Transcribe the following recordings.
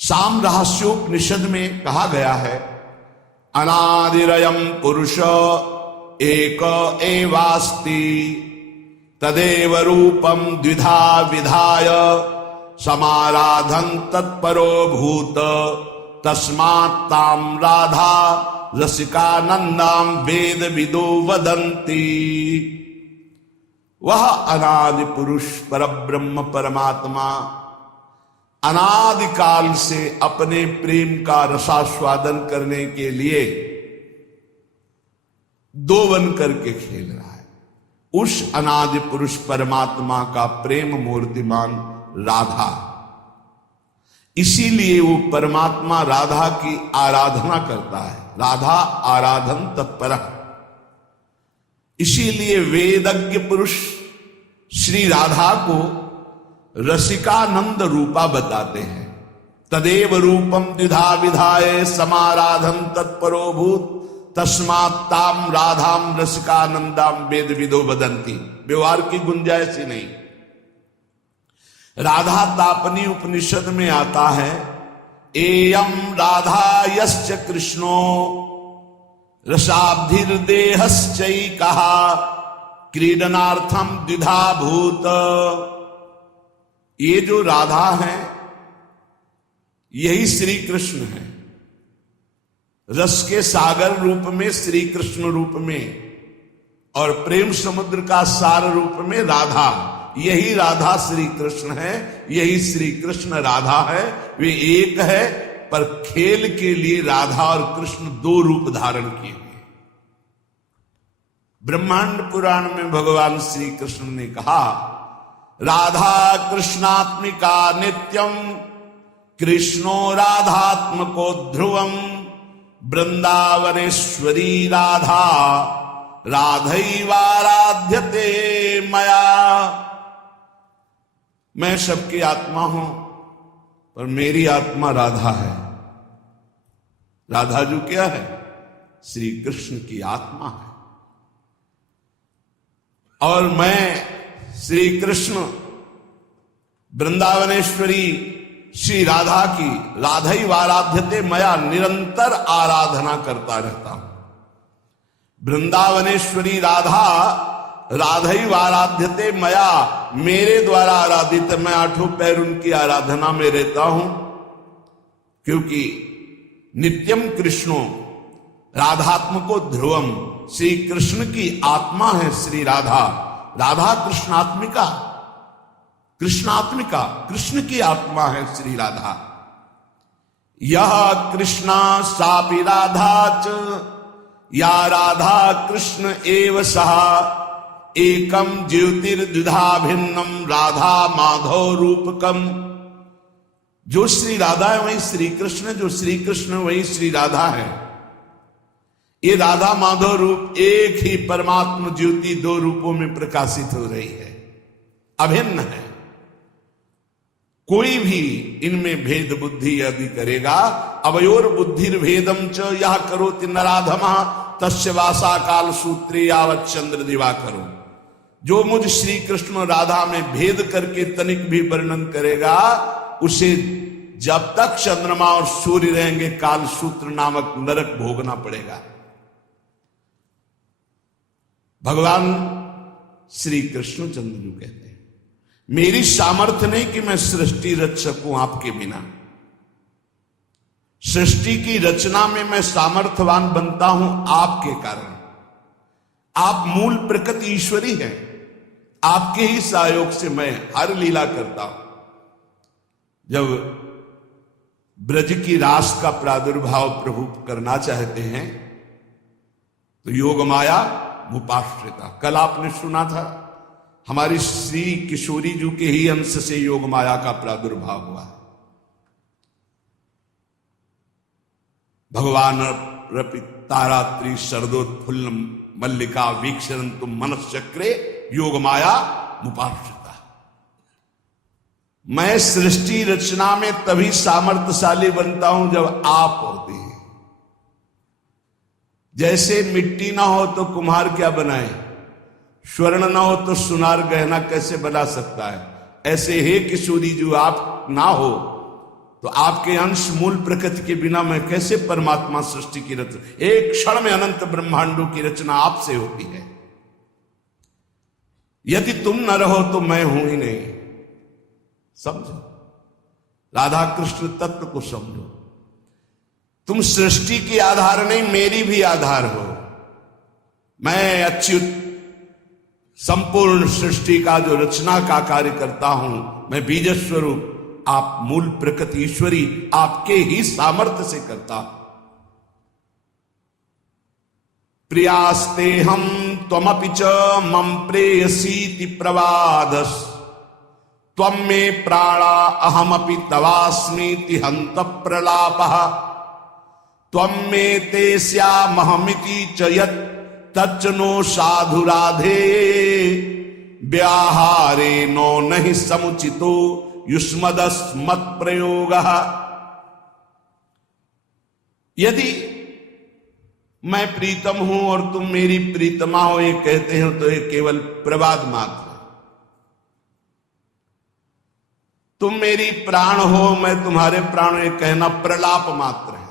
साम रहस्योपनिषद में कहा गया है, अनादिरयम पुरुष एक एवास्ति तदेव रूपम द्विधा विधाय समाराधन तत्परो भूत तस्मात् ताम राधा रसिकानंदाम वेद विदो वदंती। वह अनादि पुरुष परब्रह्म परमात्मा अनादिकाल से अपने प्रेम का रसास्वादन करने के लिए दो बन करके खेल रहा है। उस अनादि पुरुष परमात्मा का प्रेम मूर्तिमान राधा, इसीलिए वो परमात्मा राधा की आराधना करता है। राधा आराधन तत्पर, इसीलिए वेदज्ञ पुरुष श्री राधा को रसिकानंद रूपा बताते हैं। तदेव रूपम द्विधा विधाय समाराधन तत्परो भूत तस्मात् ताम राधाम रसिकानंदाम वेद विदो वदंती। व्यवहार की गुंजाइश ही नहीं। राधा तापनी उपनिषद में आता है, एयम राधा यश्च कृष्णो रसाब्धिर्देहश्चैकहा क्रीडनार्थम द्विधा भूत। ये जो राधा है यही श्री कृष्ण है। रस के सागर रूप में श्री कृष्ण रूप में और प्रेम समुद्र का सार रूप में राधा, यही राधा श्री कृष्ण है, यही श्री कृष्ण राधा है। वे एक है, पर खेल के लिए राधा और कृष्ण दो रूप धारण किए हुए। ब्रह्मांड पुराण में भगवान श्री कृष्ण ने कहा, राधा कृष्णात्मिका नित्यम कृष्णो राधात्मको ध्रुवम वृंदावनेश्वरी राधा राधैवाराध्यते मया। मैं सबकी आत्मा हूं, पर मेरी आत्मा राधा है। राधा जो क्या है? श्री कृष्ण की आत्मा है। और मैं श्री कृष्ण वृंदावनेश्वरी श्री राधा की राधैवाराध्यते मया निरंतर आराधना करता रहता हूं। वृंदावनेश्वरी राधा राधैवाराध्यते मया, मेरे द्वारा आराधित, मैं आठों पैर उनकी आराधना में रहता हूं। क्योंकि नित्यम कृष्णो राधात्मको ध्रुवम, श्री कृष्ण की आत्मा है श्री राधा। राधा कृष्णात्मिका, कृष्णात्मिका कृष्ण की आत्मा है श्री राधा। यह कृष्णा सापि राधा च या राधा कृष्ण एव सहा एकम ज्योतिर्द्विधा भिन्नम राधा माधव रूपकम। जो श्री राधा है वही श्री कृष्ण, जो श्री कृष्ण वही श्री राधा है। ये राधा माधव रूप एक ही परमात्मा ज्योति दो रूपों में प्रकाशित हो रही है, अभिन्न है। कोई भी इनमें भेद बुद्धि यदि करेगा, अवयोर बुद्धिर्भेदम च यह करोति नराधमा तस्य वासा काल सूत्रे यावत् चंद्र दिवाकरो। जो मुझ श्री कृष्ण राधा में भेद करके तनिक भी वर्णन करेगा, उसे जब तक चंद्रमा और सूर्य रहेंगे काल सूत्र नामक नरक भोगना पड़ेगा। भगवान श्री कृष्ण चंद्र जो कहते हैं, मेरी सामर्थ्य नहीं कि मैं सृष्टि रच सकूं आपके बिना। सृष्टि की रचना में मैं सामर्थ्यवान बनता हूं आपके कारण। आप मूल प्रकृति ईश्वरी हैं, आपके ही सहयोग से मैं हर लीला करता हूं। जब ब्रज की रास का प्रादुर्भाव प्रभु करना चाहते हैं तो योग माया उपाश्रिता, कल आपने सुना था, हमारी श्री किशोरी जी के ही अंश से योग माया का प्रादुर्भाव हुआ। भगवान रपि तारात्रि शरदोत्फुल्ल मल्लिका वीक्षरन्तु मनश्चक्रे योग माया उपाश्रिता। मैं सृष्टि रचना में तभी सामर्थ्यशाली बनता हूं जब आप होते हैं। जैसे मिट्टी ना हो तो कुम्हार क्या बनाए, स्वर्ण ना हो तो सुनार गहना कैसे बना सकता है, ऐसे हे किशोरी जो आप ना हो तो आपके अंश मूल प्रकृति के बिना मैं कैसे परमात्मा सृष्टि की रचना, एक क्षण में अनंत ब्रह्मांडों की रचना आपसे होती है। यदि तुम न रहो तो मैं हूं ही नहीं। समझो, राधा कृष्ण तत्व को समझो। तुम सृष्टि की आधार नहीं, मेरी भी आधार हो। मैं अच्युत संपूर्ण सृष्टि का जो रचना का कार्य करता हूं, मैं बीज स्वरूप, आप मूल प्रकृति ईश्वरी आपके ही सामर्थ्य से करता हूं। प्रियास्ते हम त्वमपि च मम प्रेयसीति प्रवादस त्वं मे प्राणा अहमपि तवास्मीति हंत प्रलापः त्वं मे ते स्यामहमिति च यत् तच्च नो साधु राधे व्याहारे नो नहि समुचितो युष्मदस्मत् प्रयोगः। यदि मैं प्रीतम हूं और तुम मेरी प्रीतमा हो ये कहते हो तो ये केवल प्रवाद मात्र है। तुम मेरी प्राण हो, मैं तुम्हारे प्राण, ये कहना प्रलाप मात्र है।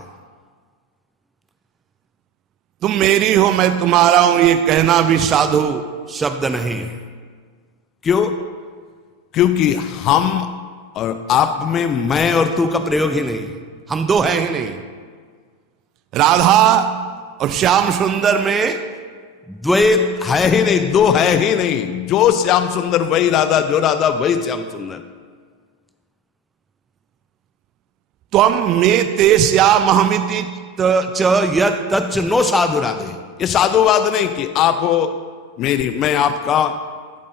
तुम मेरी हो, मैं तुम्हारा हूं, ये कहना भी साधु शब्द नहीं है। क्यों? क्योंकि हम और आप में मैं और तू का प्रयोग ही नहीं, हम दो हैं ही नहीं। राधा और श्याम सुंदर में द्वैत है ही नहीं, दो है ही नहीं। जो श्याम सुंदर वही राधा, जो राधा वही श्याम सुंदर। त्वं मे ते स्यामहमिति च यत् तच्च नो साधु राधे। ये साधुवाद नहीं कि आप हो मेरी, मैं आपका,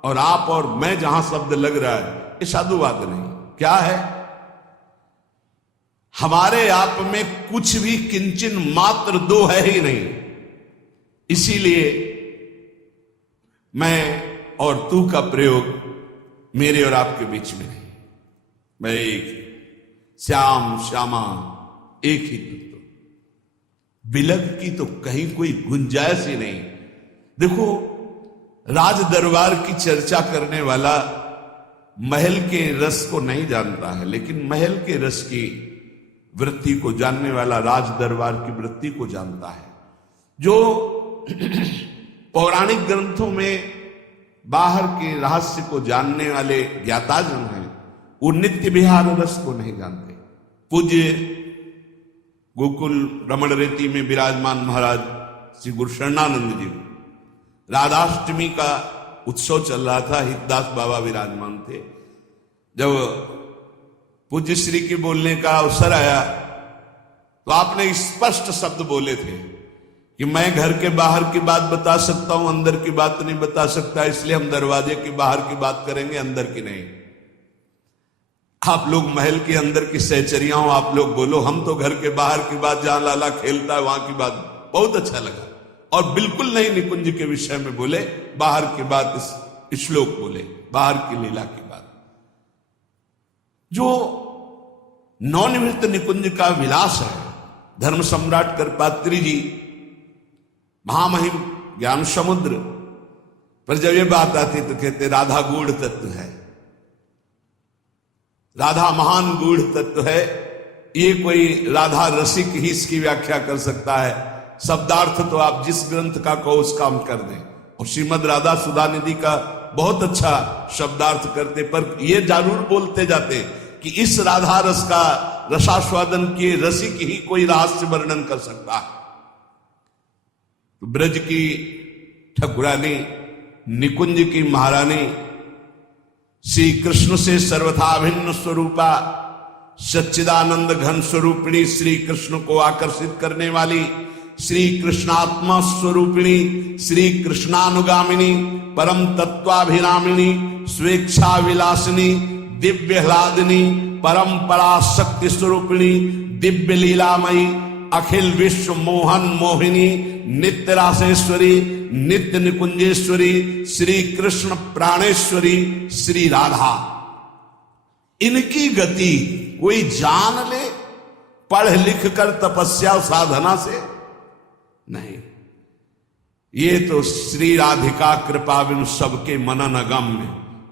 और आप और मैं जहां शब्द लग रहा है, ये साधुवाद नहीं। क्या है? हमारे आप में कुछ भी किंचन मात्र दो है ही नहीं। इसीलिए मैं और तू का प्रयोग मेरे और आपके बीच में नहीं। मैं एक, श्याम श्यामा एक ही तत्व। विलग की तो कहीं कोई गुंजाइश ही नहीं। देखो, राज दरबार की चर्चा करने वाला महल के रस को नहीं जानता है, लेकिन महल के रस की वृत्ति को जानने वाला राज दरबार की वृत्ति को जानता है। जो पौराणिक ग्रंथों में बाहर के रहस्य को जानने वाले ज्ञाताजन हैं, वो नित्य विहार रस को नहीं जानते। पूज्य गोकुल रमण रेती में विराजमान महाराज श्री गुरु शरणानंद जी, राधाष्टमी का उत्सव चल रहा था, हितदास बाबा विराजमान थे। जब पूज्य श्री के बोलने का अवसर आया तो आपने स्पष्ट शब्द बोले थे कि मैं घर के बाहर की बात बता सकता हूं, अंदर की बात नहीं बता सकता, इसलिए हम दरवाजे की बाहर की बात करेंगे, अंदर की नहीं। आप लोग महल के अंदर की सहचरियां हो, आप लोग बोलो, हम तो घर के बाहर की बात, जहां लाला खेलता है वहां की बात। बहुत अच्छा लगा। और बिल्कुल नहीं निकुंज के विषय में बोले, बाहर की बात, श्लोक बोले, बाहर की लीला की बात। जो नवनिवृत्त निकुंज का विलास है, धर्म सम्राट करपात्री जी महामहिम ज्ञान समुद्र पर जब ये बात आती तो कहते राधा गूढ़ तत्व है, राधा महान गूढ़ तत्व है। ये कोई राधा रसिक ही इसकी व्याख्या कर सकता है। शब्दार्थ तो आप जिस ग्रंथ का कहो उसका हम कर दें। और श्रीमद राधा सुधा निधि का बहुत अच्छा शब्दार्थ करते, पर ये जरूर बोलते जाते कि इस राधा रस का रसास्वादन किए रसिक ही कोई रहस्य वर्णन कर सकता है। तो ब्रज की ठकुरानी, निकुंज की महारानी, श्री कृष्ण से सर्वथा भिन्न स्वरूपा सच्चिदानंद घन स्वरूपिणी श्री कृष्ण को आकर्षित करने वाली श्री कृष्णात्मा स्वरूपिणी, श्री कृष्णानुगामिनी, परम तत्वाभिरामिणी, स्वेच्छा विलासिनी, दिव्य ह्लादिनी, परम पराशक्ति स्वरूपिणी, दिव्य लीलामयी, अखिल विश्व मोहन मोहिनी, नित्य रासेश्वरी, नित्य निकुंजेश्वरी, श्री कृष्ण प्राणेश्वरी, श्री राधा। इनकी गति कोई जान ले पढ़ लिख कर तपस्या साधना से नहीं। ये तो श्री राधिका कृपा बिन सबके मनन अगम्य,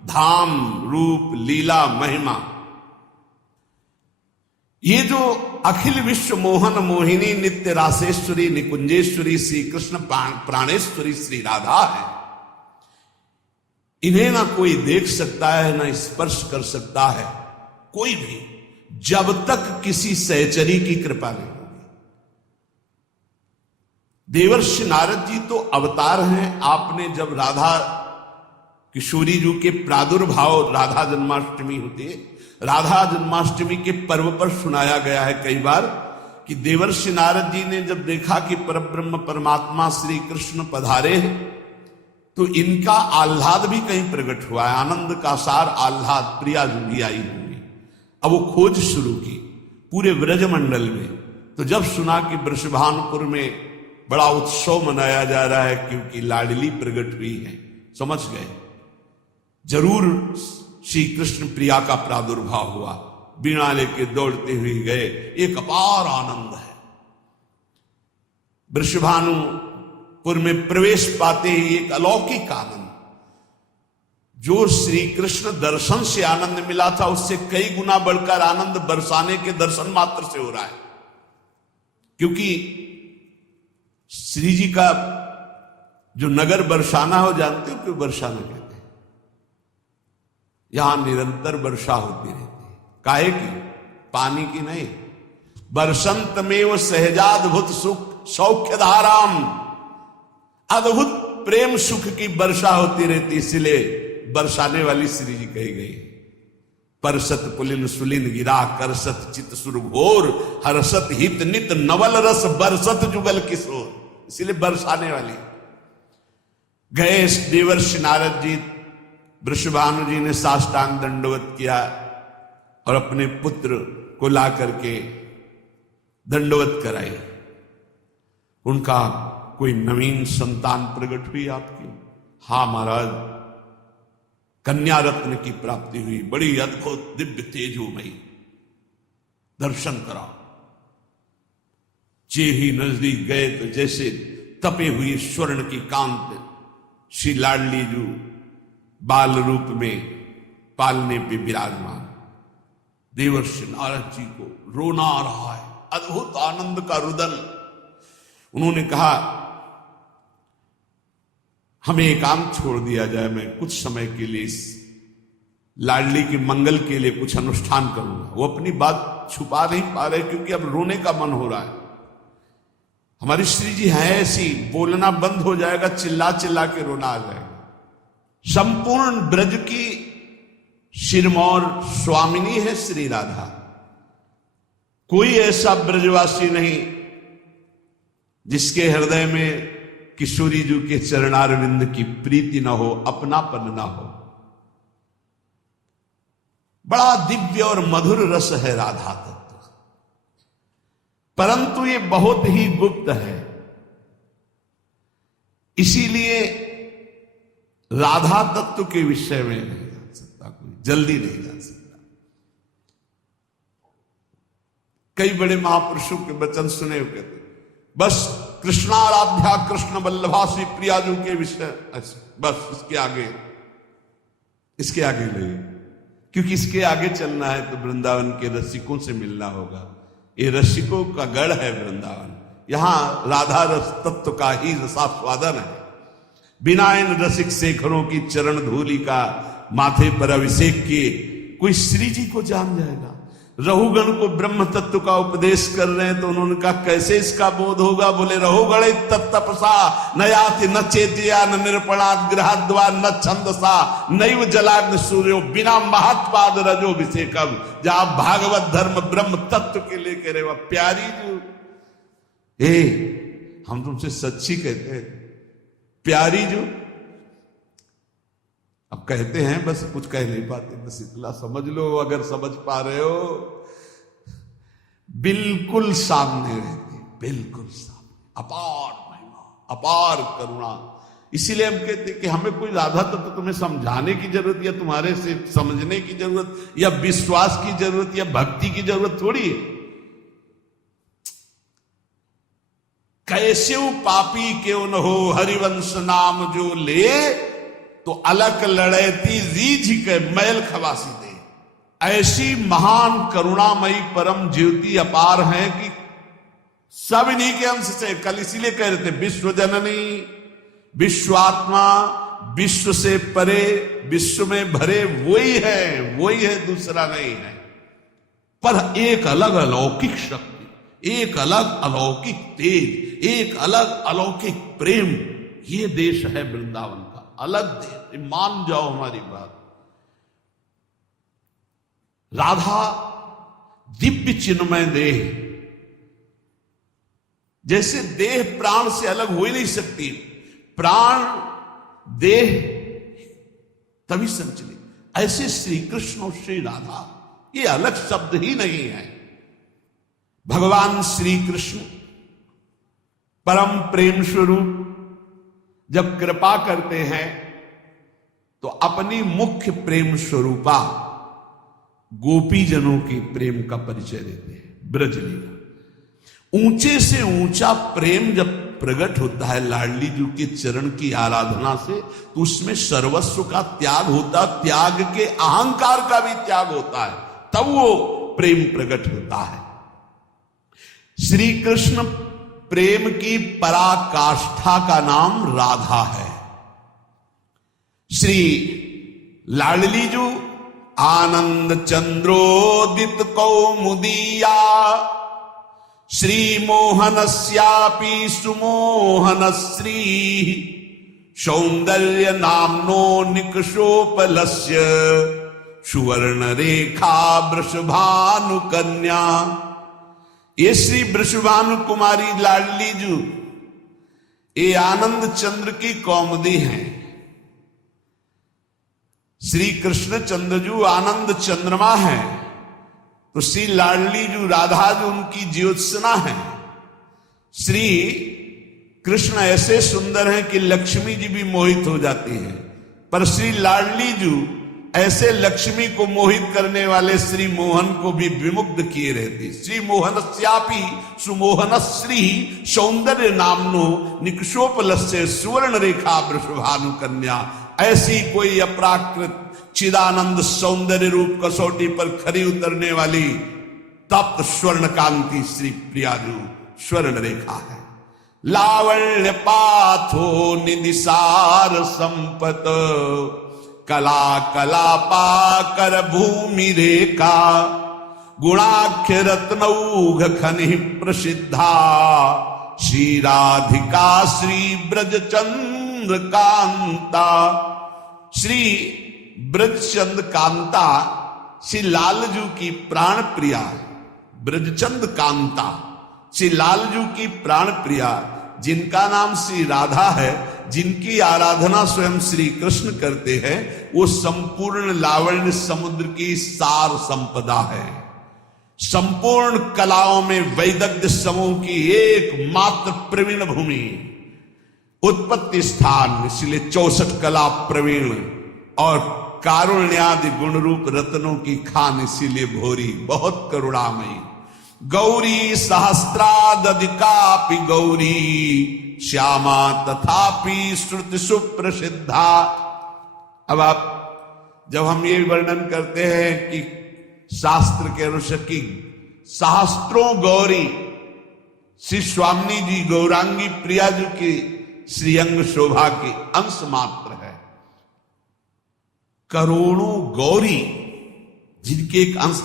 धाम रूप लीला महिमा। ये जो अखिल विश्व मोहन मोहिनी नित्य रासेश्वरी निकुंजेश्वरी श्री कृष्ण प्राणेश्वरी श्री राधा है, इन्हें ना कोई देख सकता है ना स्पर्श कर सकता है कोई भी, जब तक किसी सहचरी की कृपा नहीं होगी। देवर्षि नारद जी तो अवतार हैं। आपने जब राधा किशोरी जी के प्रादुर्भाव राधा जन्माष्टमी होती है, राधा जन्माष्टमी के पर्व पर सुनाया गया है कई बार कि देवर्षि नारद जी ने जब देखा कि परब्रह्म परमात्मा श्री कृष्ण पधारे हैं तो इनका आह्लाद भी कहीं प्रकट हुआ है, आनंद का सार आह्लाद, प्रिया जी भी आई होंगी। अब वो खोज शुरू की पूरे व्रजमंडल में। तो जब सुना कि वृषभानुपुर में बड़ा उत्सव मनाया जा रहा है क्योंकि लाडली प्रकट हुई है, समझ गए जरूर श्री कृष्ण प्रिया का प्रादुर्भाव हुआ। बीणा लेके दौड़ते हुए गए, एक अपार आनंद है। वृषभानुपुर में प्रवेश पाते ही एक अलौकिक आनंद, जो श्री कृष्ण दर्शन से आनंद मिला था उससे कई गुना बढ़कर आनंद बरसाने के दर्शन मात्र से हो रहा है। क्योंकि श्री जी का जो नगर बरसाना हो, जानते हो क्यों बरसाना कहते हैं? यहां निरंतर वर्षा होती रहती है। काहे की? पानी की नहीं। बरसंत में वो सहजाद्भुत सुख सौख्य धाराम, अद्भुत प्रेम सुख की वर्षा होती रहती, इसलिए बरसाने वाली श्री जी कही गई। परसत पुलिन सुलिन गिरा करसत चित सुर घोर, हर्षत हित नित नवल रस बरसत जुगल किशोर, इसलिए बरसाने वाली। गए देवर्षि नारद जी, वृषभानु जी ने साष्टांग दंडवत किया और अपने पुत्र को ला करके दंडवत कराई। उनका कोई नवीन संतान प्रकट हुई आपकी? हाँ महाराज, कन्या रत्न की प्राप्ति हुई, बड़ी अद्भुत दिव्य तेजोमयी। दर्शन करा। जे ही नजदीक गए तो जैसे तपे हुए स्वर्ण की कांत श्री लाडली जी बाल रूप में पालने पे विराजमान। देवर्षि नारद जी को रोना आ रहा है, अद्भुत आनंद का रुदन। उन्होंने कहा हमें एकांत छोड़ दिया जाए, मैं कुछ समय के लिए इस लाडली के मंगल के लिए कुछ अनुष्ठान करूंगा। वो अपनी बात छुपा नहीं पा रहे क्योंकि अब रोने का मन हो रहा है। हमारी श्री जी है ऐसी, बोलना बंद हो जाएगा, चिल्ला चिल्ला के रोना आ जाएगा। संपूर्ण ब्रज की सिरमौर स्वामिनी है श्री राधा। कोई ऐसा ब्रजवासी नहीं जिसके हृदय में किशोरी जी के चरणारविंद की प्रीति न हो, अपनापन न हो। बड़ा दिव्य और मधुर रस है राधा तत्व, परंतु ये बहुत ही गुप्त है। इसीलिए राधा तत्व के विषय में नहीं जान सकता कोई, जल्दी नहीं जान सकता। कई बड़े महापुरुषों के वचन सुने हुए कहते बस कृष्णाराध्या कृष्ण वल्लभा श्री प्रियाजू के विषय, बस इसके आगे नहीं, क्योंकि इसके आगे चलना है तो वृंदावन के रसिकों से मिलना होगा। ये रसिकों का गढ़ है वृंदावन, यहां राधा रस तत्व का ही रसास्वादन है। बिना इन रसिक शेखरों की चरण धूलि का माथे पर अभिषेक किए कोई श्री जी को जान जाएगा। रहुगण को ब्रह्म तत्व का उपदेश कर रहे हैं तो उन्होंने कहा कैसे इसका बोध होगा? बोले रहुगण तत्तपसा न याति न चेतिया न निरपणाद गृहाद्वा न छंदसा नैव जलाग्न सूर्यो बिना महत्पाद रजोभिषेकम। जहां भागवत धर्म ब्रह्म तत्व के लिए कह रहे हो प्यारी जो, हम तुमसे सच्ची कहते हैं प्यारी जो। अब कहते हैं बस कुछ कह नहीं पाते, बस इतना समझ लो, अगर समझ पा रहे हो बिल्कुल सामने रहती, बिल्कुल सामने, अपार महिमा अपार करुणा। इसीलिए हम कहते हैं कि हमें कोई राधा तत्व तो तुम्हें समझाने की जरूरत या तुम्हारे से समझने की जरूरत या विश्वास की जरूरत या भक्ति की जरूरत थोड़ी है। कैसे पापी क्यों न हो हरिवंश नाम जो ले, तो अलक लड़ैती रीझ के मैल खवासी दे। ऐसी महान करुणामयी परम ज्योति अपार है कि सब इन्हीं के अंश से, कल इसीलिए कह रहे थे विश्व जननी, विश्वात्मा, विश्व से परे, विश्व में भरे वही है, दूसरा नहीं है। पर एक अलग अलौकिक शक्ति, एक अलग अलौकिक तेज, एक अलग अलौकिक प्रेम, ये देश है वृंदावन का, अलग देश, मान जाओ हमारी बात। राधा दिव्य चिन्मय देह, जैसे देह प्राण से अलग हो ही नहीं सकती, प्राण देह तभी संचलित, ऐसे श्री कृष्ण और श्री राधा ये अलग शब्द ही नहीं है। भगवान श्री कृष्ण परम प्रेम स्वरूप जब कृपा करते हैं तो अपनी मुख्य प्रेम स्वरूपा गोपी जनों के प्रेम का परिचय देते हैं। ब्रजलीला ऊंचे से ऊंचा प्रेम जब प्रकट होता है लाडली जी के चरण की आराधना से, तो उसमें सर्वस्व का त्याग होता, त्याग के अहंकार का भी त्याग होता है, तब वो प्रेम प्रकट होता है। श्री कृष्ण प्रेम की पराकाष्ठा का नाम राधा है। श्री लाडली जी आनंद चंद्रोदित कौमुदीया, श्री मोहनस्यापि सुमोहनश्री, सौंदर्य नामनो निकषोपलस्य, सुवर्ण रेखा वृषभानु कन्या। ये श्री वृषभानु कुमारी लाडली जी ये आनंद चंद्र की कौमुदी हैं। श्री कृष्ण चंद्र जी आनंद चंद्रमा है, तो श्री लाडली जी राधा जी उनकी ज्योत्सना है। श्री कृष्ण ऐसे सुंदर हैं कि लक्ष्मी जी भी मोहित हो जाती है, पर श्री लाडली जी ऐसे लक्ष्मी को मोहित करने वाले श्री मोहन को भी विमुग्ध किए रहती। श्री मोहनस्यापि सुमोहनश्री, सौंदर्य नामनो निकषोपलस्य, सुवर्ण रेखा वृषभानु कन्या। ऐसी कोई अपराकृत चिदानंद सौंदर्य रूप कसौटी पर खरी उतरने वाली तप्त स्वर्ण कांति श्री प्रियाजू स्वर्ण रेखा है। लावण्य पाथो निदिसार संपत, कला कलापा कर भूमि रेखा, गुणाख्य रत्नौघ खनि प्रसिद्धा, श्री राधिका श्री ब्रजचंद्र कांता। श्री ब्रजचंद कांता श्री लालजू की प्राण प्रिया, ब्रजचंद कांता श्री लालजू की प्राण प्रिया, जिनका नाम श्री राधा है, जिनकी आराधना स्वयं श्री कृष्ण करते हैं, वो संपूर्ण लावण्य समुद्र की सार संपदा है। संपूर्ण कलाओं में वैदग्ध्य समूह की एकमात्र प्रवीण भूमि, उत्पत्ति स्थान, इसलिए 64 कला प्रवीण और कारुण्यादि गुण रूप रत्नों की खान, इसीलिए भोरी, बहुत करुणामयी। गौरी सहस्रादधिकापि गौरी, श्यामा तथापि श्रुति सुप्रसिद्धा। अब आप जब हम ये वर्णन करते हैं कि शास्त्र के अनुसार की सहस्त्रों गौरी श्री स्वामी जी गौरांगी प्रिया जी की श्रीअंग शोभा के अंश मात्र है। करोड़ों गौरी जिनके एक अंश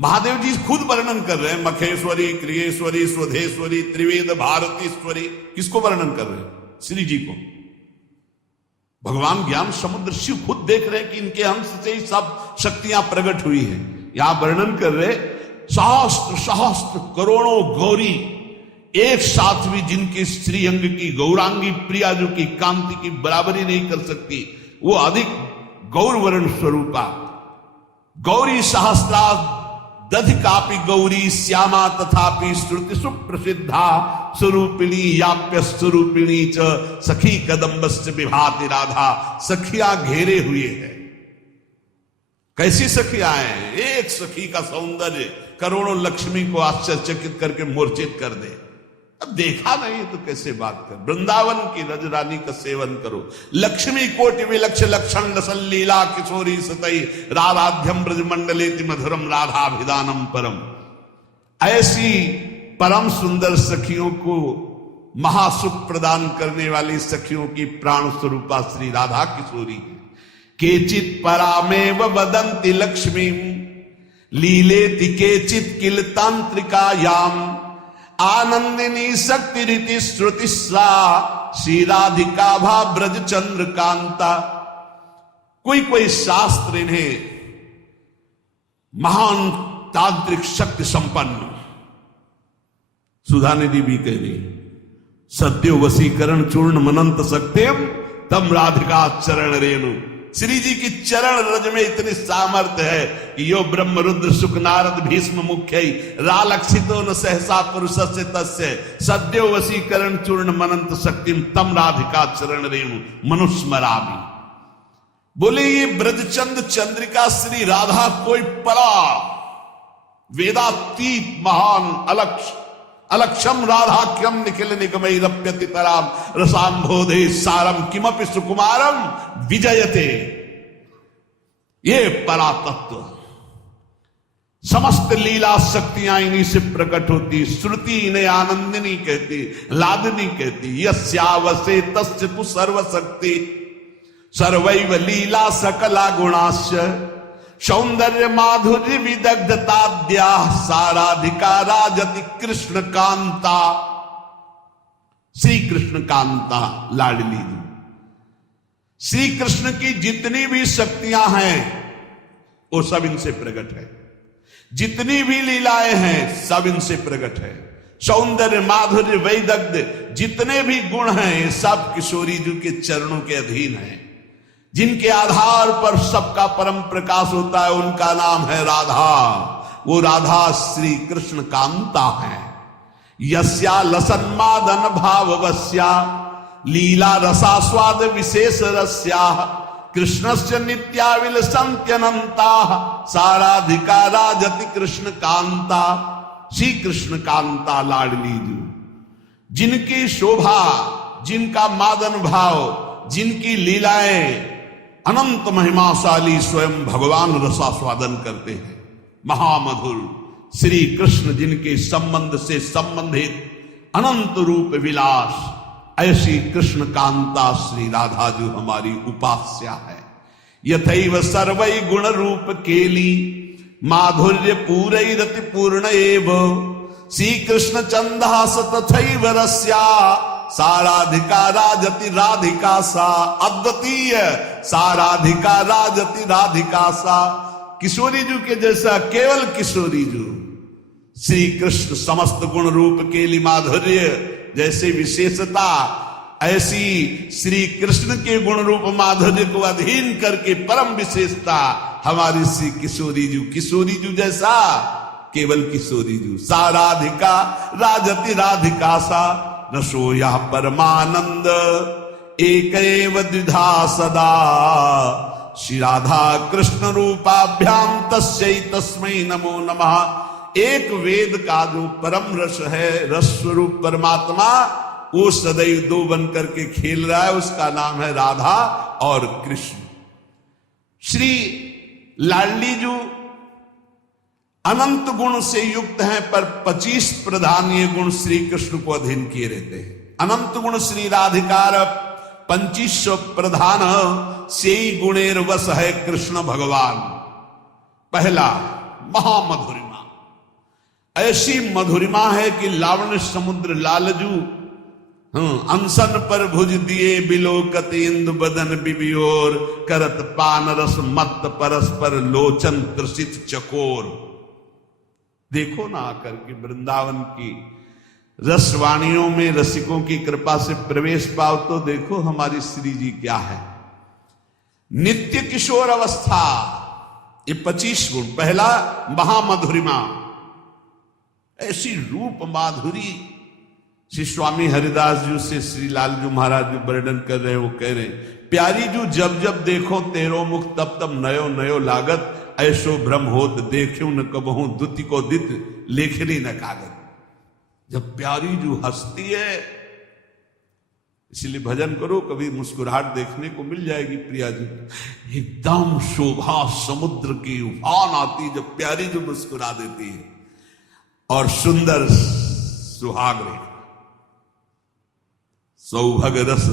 महादेव जी खुद वर्णन कर रहे हैं। मखेश्वरी, क्रियेश्वरी, स्वधेश्वरी, त्रिवेद भारतीश्वरी, किसको वर्णन कर रहे हैं? श्री जी को। भगवान ज्ञान समुद्र शिव खुद देख रहे हैं कि इनके अंश से ही सब शक्तियां प्रकट हुई है। यहां वर्णन कर रहे सहस्त्र सहस्त्र करोड़ों गौरी एक साथ भी जिनकी श्री अंग की गौरांगी प्रिया जो की कांति की बराबरी नहीं कर सकती, वो अधिक गौरवर्ण स्वरूपा। गौरी सहस्रा दधिकापि गौरी, श्यामा तथापि श्रुति सुप्रसिद्धा, स्वरूपिणी याप्य स्वरूपिणी च, सखी कदम्बस्य विभाति राधा। सखियां घेरे हुए हैं। कैसी सखियां हैं? एक सखी का सौंदर्य करोड़ों लक्ष्मी को आश्चर्यचकित करके मूर्छित कर दे। अब देखा नहीं तो कैसे बात कर। वृंदावन की रजरानी का सेवन करो। लक्ष्मी कोटि विलक्ष लक्षण लीला किशोरी सतई राधाध्यम ब्रज मंडलेति मधुरम राधाभिधानम परम। ऐसी परम सुंदर सखियों को महासुख प्रदान करने वाली सखियों की प्राण स्वरूपा श्री राधा किशोरी। केचित परामेव वदंति लक्ष्मी लीलेति केचित किल तांत्रिकायाम आनंदिनी शक्ति रीति श्रुति सा श्री राधिका भा ब्रज चंद्र कांता। कोई कोई शास्त्र इन्हें महान तांत्रिक शक्ति संपन्न, सुधा निधि भी कह रही सद्यो वसीकरण चूर्ण मनंत सक्त्यम तम राधिका चरण रेणु। श्री जी की चरण रज में इतनी सामर्थ्य है कि यो ब्रह्म रुद्र शुक नारद भीष्म मुख्य रालक्षितो न सहसा पुरुष से तस्य सद्यो वसीकरण चूर्ण मनंत शक्तिम तम राधिका चरण रेणु मनुस्मरामि। बोले ये ब्रजचंद चंद्रिका श्री राधा कोई परा वेदातीत महान अलक्षम राधाख्यम निखिल निगमैरप्यति तराम रसाम्भोधे सारम किमपि सुकुमारम विजयते। ये परातत्व समस्त लीला शक्तियां इन्हीं से प्रकट होती। श्रुति इन्हें आनंदिनी कहती, लादनी कहती। यस्यावसे तस्य तु सर्वशक्ति सर्वैव लीला सकला गुणाश्च सौंदर्य माधुर्य विदग्धताद्या साराधिका राजति कृष्ण कांता। श्री कृष्ण कांता लाडली जी। श्री कृष्ण की जितनी भी शक्तियां हैं वो सब इनसे प्रकट है। जितनी भी लीलाएं हैं सब इनसे प्रकट है। सौंदर्य माधुर्य वैदग्ध जितने भी गुण हैं ये सब किशोरी जी के चरणों के अधीन है। जिनके आधार पर सबका परम प्रकाश होता है उनका नाम है राधा। वो राधा श्री कृष्ण कांता है। यस्या लसन्मादन भाववस्या लीला रसास्वाद विशेष रस्या कृष्णस्य नित्याविलसन्त्यनन्ता साराधिका राजति कृष्ण कांता। श्री कृष्ण कांता लाडली जी जिनकी शोभा, जिनका मादन भाव, जिनकी लीलाएं अनंत महिमाशाली स्वयं भगवान रसास्वादन करते हैं। महामधुर श्री कृष्ण जिनके संबंध से संबंधित अनंत रूप विलास, ऐसी कृष्ण कांता श्री राधा जो हमारी उपास्या है। यथैव सर्वै गुण रूप केली माधुर्य पूरैरति पूर्ण एव श्री कृष्ण चंदास तथैव रस्या साराधिका राजति राधिका सा। अद्वितीय साराधिका राजति राधिका सा। किशोरी जी के जैसा केवल किशोरी जी श्री कृष्ण समस्त गुण रूप केली माधुर्य जैसे विशेषता, ऐसी श्री कृष्ण के गुण रूप माधुर्य को अधीन करके परम विशेषता हमारी श्री किशोरी जी। किशोरी जी जैसा केवल किशोरी जी। साराधिका राजति राधिका सा रसो यह परमानंद एक द्विधा सदा श्री राधा कृष्ण रूपाभ्याम तस्यै तस्मै नमो नमः। एक वेद का जो परम रस है, रस स्वरूप परमात्मा, वो सदैव दो बन करके खेल रहा है। उसका नाम है राधा और कृष्ण। श्री लाडली जी अनंत गुण से युक्त हैं पर 25 प्रधान ये गुण श्री कृष्ण को अधीन किए रहते हैं। अनंत गुण श्री राधिकार 25 प्रधान से गुणेर वश है कृष्ण भगवान। पहला महामधुरिमा, ऐसी मधुरिमा है कि लावण्य समुद्र लालजू अनशन पर भुज दिए बिलोकत इंदु बदन बिबियोर करत पान रस मत परस्पर लोचन त्रसित चकोर। देखो ना आकर के वृंदावन की रसवाणियों में रसिकों की कृपा से प्रवेश पाओ तो देखो हमारी श्री जी क्या है। नित्य किशोर अवस्था, ये 25 गुण। पहला महामधुरिमा, ऐसी रूप माधुरी। श्री स्वामी हरिदास जी से श्री लालजू महाराज जी वर्णन कर रहे हैं। वो कह रहे हैं प्यारी जू जब जब देखो तेरो मुख तब तब नयो नयो लागत ऐसो भ्रम होत देखियो न कबहू दुति को दित लेखनी न कागत। जब प्यारी जो हंसती है, इसलिए भजन करो, कभी मुस्कुराहट देखने को मिल जाएगी प्रिया जी। एकदम शोभा समुद्र की उफान आती जब प्यारी जो मुस्कुरा देती है। और सुंदर सुहाग रेखा, सौभग रस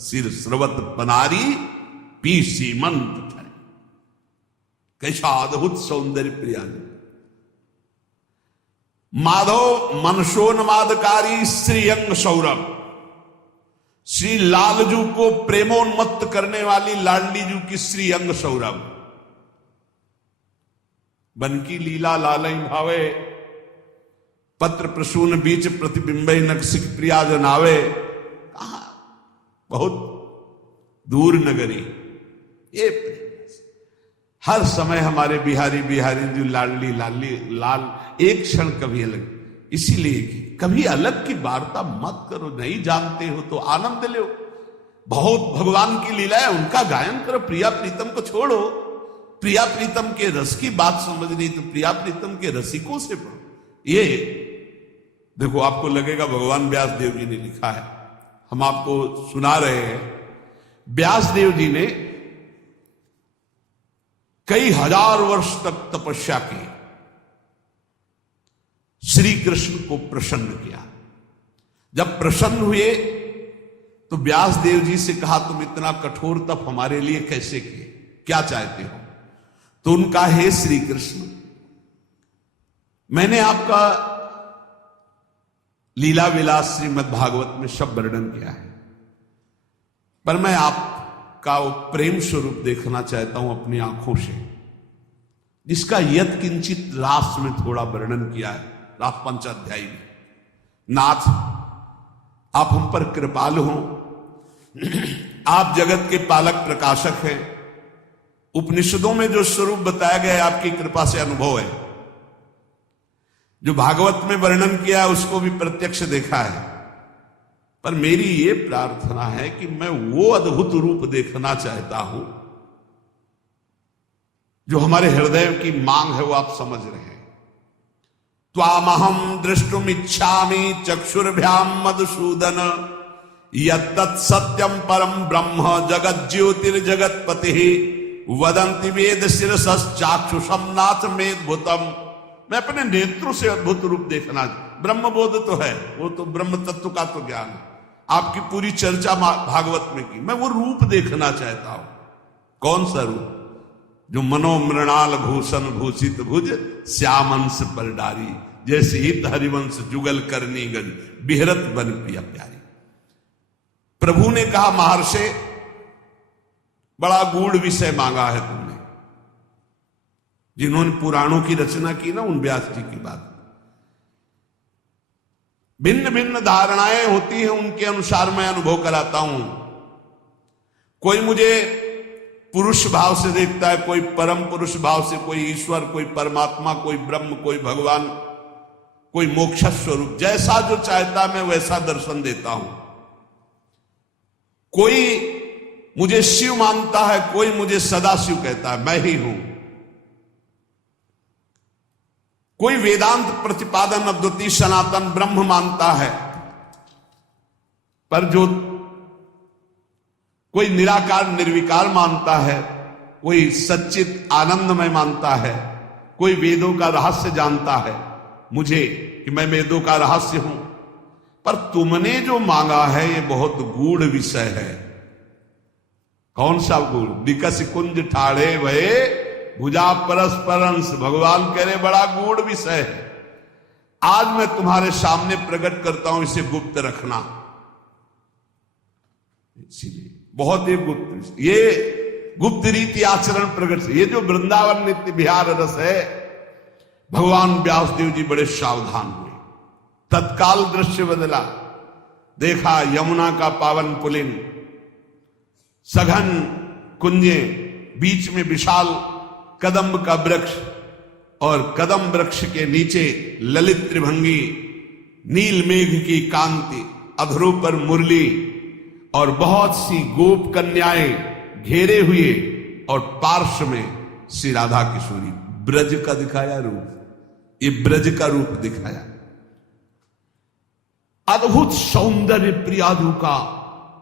सिर स्रवत पनारी पी सीमंत ठरे। कैसा अद्भुत सौंदर्य प्रिया जी। माधव मनसोन्मादकारी श्रीअंग सौरभ, श्री लालजू को प्रेमोन्मत्त करने वाली लाडली जू की श्री अंग सौरभ। बनकी लीला लालई भावे, पत्र प्रसून बीच प्रतिबिंबे नक्सिक प्रिया जनावे। कहा बहुत दूर नगरी, ये हर समय हमारे बिहारी बिहारी जो लाडली लाली लाल, एक क्षण कभी अलग। इसीलिए कभी अलग की वार्ता मत करो, नहीं जानते हो तो आनंद लो। बहुत भगवान की लीला है, उनका गायन करो। प्रिया प्रीतम को छोड़ो, प्रिया प्रीतम के रस की बात समझनी तो प्रिया प्रीतम के रसिकों से पढ़ो। ये देखो, आपको लगेगा भगवान व्यास देव जी ने लिखा है, हम आपको सुना रहे हैं। व्यास देव जी ने कई हजार वर्ष तक तपस्या की, श्री कृष्ण को प्रसन्न किया। जब प्रसन्न हुए तो व्यास देव जी से कहा, तुम इतना कठोर तप हमारे लिए कैसे किए, क्या चाहते हो? तो उनका, हे श्री कृष्ण, मैंने आपका लीला विलास श्रीमद् भागवत में सब वर्णन किया है, पर मैं आपका वो प्रेम स्वरूप देखना चाहता हूं अपनी आंखों से, जिसका यत् किंचित रास में थोड़ा वर्णन किया है, रास पंचाध्याय में। नाथ, आप हम पर कृपालु हों, आप जगत के पालक प्रकाशक हैं। उपनिषदों में जो स्वरूप बताया गया है आपकी कृपा से अनुभव है, जो भागवत में वर्णन किया है उसको भी प्रत्यक्ष देखा है। पर मेरी ये प्रार्थना है कि मैं वो अद्भुत रूप देखना चाहता हूं जो हमारे हृदय की मांग है, वो आप समझ रहे हैं। त्वामहं द्रष्टुम इच्छामि चक्षुर्भ्याम मधुसूदन, यत्तत् सत्यम परम ब्रह्म जगत ज्योतिर्जगतपति, वदन्ति वेद शिरसश्चाक्षुषम नाथ मेद्भुतम। मैं अपने नेत्रों से अद्भुत रूप देखना, ब्रह्म बोध तो है, वो तो ब्रह्म तत्व का तो ज्ञान है, आपकी पूरी चर्चा भागवत में की, मैं वो रूप देखना चाहता हूं। कौन सा रूप? जो मनोमृणाल भूषण भूषित भुज श्यामंश पर डारी, जैसे हित हरिवंश जुगल करनी गज बिहरत बन पिया प्यारी। प्रभु ने कहा, महर्षि बड़ा गूढ़ विषय मांगा है तुमने। जिन्होंने पुराणों की रचना की ना, उन व्यास जी की बात, भिन्न भिन्न धारणाएं होती हैं, उनके अनुसार मैं अनुभव कराता हूं। कोई मुझे पुरुष भाव से देखता है, कोई परम पुरुष भाव से, कोई ईश्वर, कोई परमात्मा, कोई ब्रह्म, कोई भगवान, कोई मोक्ष स्वरूप। जैसा जो चाहता मैं वैसा दर्शन देता हूं। कोई मुझे शिव मानता है, कोई मुझे सदा शिव कहता है, मैं ही हूं। कोई वेदांत प्रतिपादन अद्वितीय सनातन ब्रह्म मानता है, पर जो कोई निराकार निर्विकार मानता है, कोई सच्चित आनंदमय मानता है, कोई वेदों का रहस्य जानता है मुझे कि मैं वेदों का रहस्य हूं। पर तुमने जो मांगा है ये बहुत गूढ़ विषय है। कौन सा गूढ़? विकस कुंज ठाड़े भये भुजा परस्परंश। भगवान कह रहे बड़ा गूढ़ विषय है, आज मैं तुम्हारे सामने प्रकट करता हूं, इसे गुप्त रखना। इसीलिए बहुत ही गुप्त, ये गुप्त रीति आचरण प्रकट से। ये जो वृंदावन नित्य विहार रस है, भगवान व्यासदेव जी बड़े सावधान हुए। तत्काल दृश्य बदला, देखा यमुना का पावन पुलिन, सघन कुंजे, बीच में विशाल कदम्ब का वृक्ष, और कदम वृक्ष के नीचे ललित त्रिभंगी, नील मेघ की कांति, अधरों पर मुरली, और बहुत सी गोप कन्याएं घेरे हुए, और पार्श्व में श्री राधा किशोरी। ब्रज का दिखाया रूप, ये ब्रज का रूप दिखाया। अद्भुत सौंदर्य प्रियाजू का,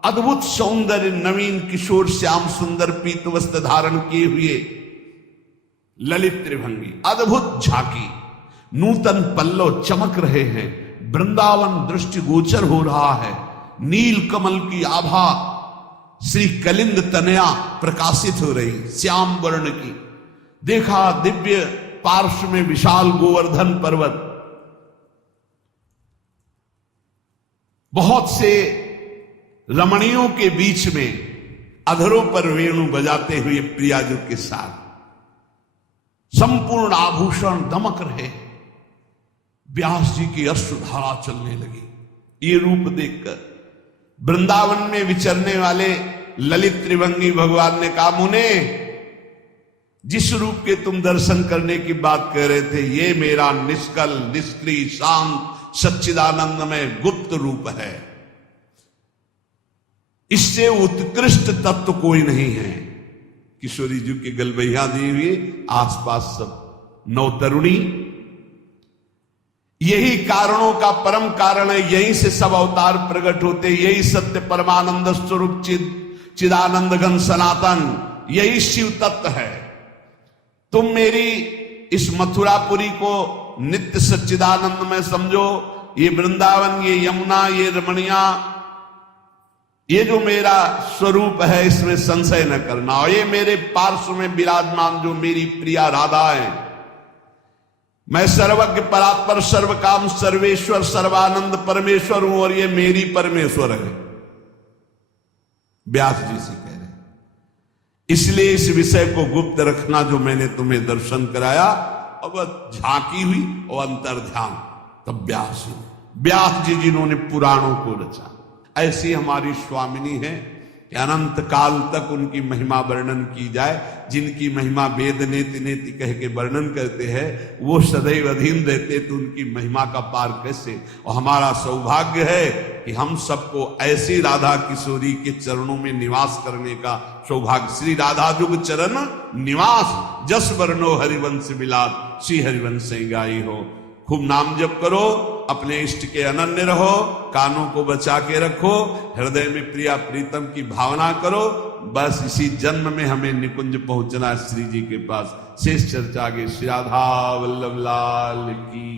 अद्भुत सौंदर्य नवीन किशोर श्याम सुंदर पीत वस्त्र धारण किए हुए ललित त्रिभंगी, अद्भुत झांकी, नूतन पल्लव चमक रहे हैं, वृंदावन दृष्टि गोचर हो रहा है, नील कमल की आभा श्री कलिंग तनया प्रकाशित हो रही, श्याम वर्ण की। देखा दिव्य पार्श्व में विशाल गोवर्धन पर्वत, बहुत से रमणियों के बीच में अधरों पर वेणु बजाते हुए प्रियाजू के साथ संपूर्ण आभूषण दमक रहे। व्यास जी की अश्रुधारा चलने लगी। ये रूप देखकर वृंदावन में विचरने वाले ललित त्रिभंगी भगवान ने कहा, मुने, जिस रूप के तुम दर्शन करने की बात कर रहे थे, ये मेरा निष्कल, निष्क्रिय, शांत, सच्चिदानंद में गुप्त रूप है। इससे उत्कृष्ट तत्व कोई नहीं है। किशोरी जी के गलबैया दिए हुए आसपास सब नवतरुणी, यही कारणों का परम कारण है, यहीं से सब अवतार प्रकट होते, यही सत्य परमानंद स्वरूप चिदानंद घन सनातन, यही शिव तत्व है। तुम मेरी इस मथुरापुरी को नित्य सच्चिदानंद में समझो, ये वृंदावन, ये यमुना, ये रमणिया, ये जो मेरा स्वरूप है इसमें संशय न करना। और ये मेरे पार्श्व में विराजमान जो मेरी प्रिया राधा है, मैं सर्वज्ञ परात्पर सर्वकाम सर्वेश्वर सर्वानंद परमेश्वर हूं और ये मेरी परमेश्वर है। व्यास जी से कह रहे, इसलिए इस विषय को गुप्त रखना जो मैंने तुम्हें दर्शन कराया। अब झांकी हुई और अंतर ध्यान, तब व्यास जी जिन्होंने पुराणों को रचा, ऐसी हमारी स्वामिनी है कि अनंत काल तक उनकी महिमा वर्णन की जाए। जिनकी महिमा वेद नेति नेति कह के वर्णन करते हैं, वो सदैव अधीन रहते, तो उनकी महिमा का पार कैसे। और हमारा सौभाग्य है कि हम सबको ऐसी राधा किशोरी के चरणों में निवास करने का सौभाग्य। श्री राधा जुग चरण निवास, जस वर्णो हरिवंश विलास, श्री हरिवंश गाई हो। खूब नाम जप करो, अपने इष्ट के अनन्य रहो, कानों को बचा के रखो, हृदय में प्रिया प्रीतम की भावना करो। बस इसी जन्म में हमें निकुंज पहुंचना है श्री जी के पास। शेष चर्चा आगे। श्री राधा वल्लभ लाल की।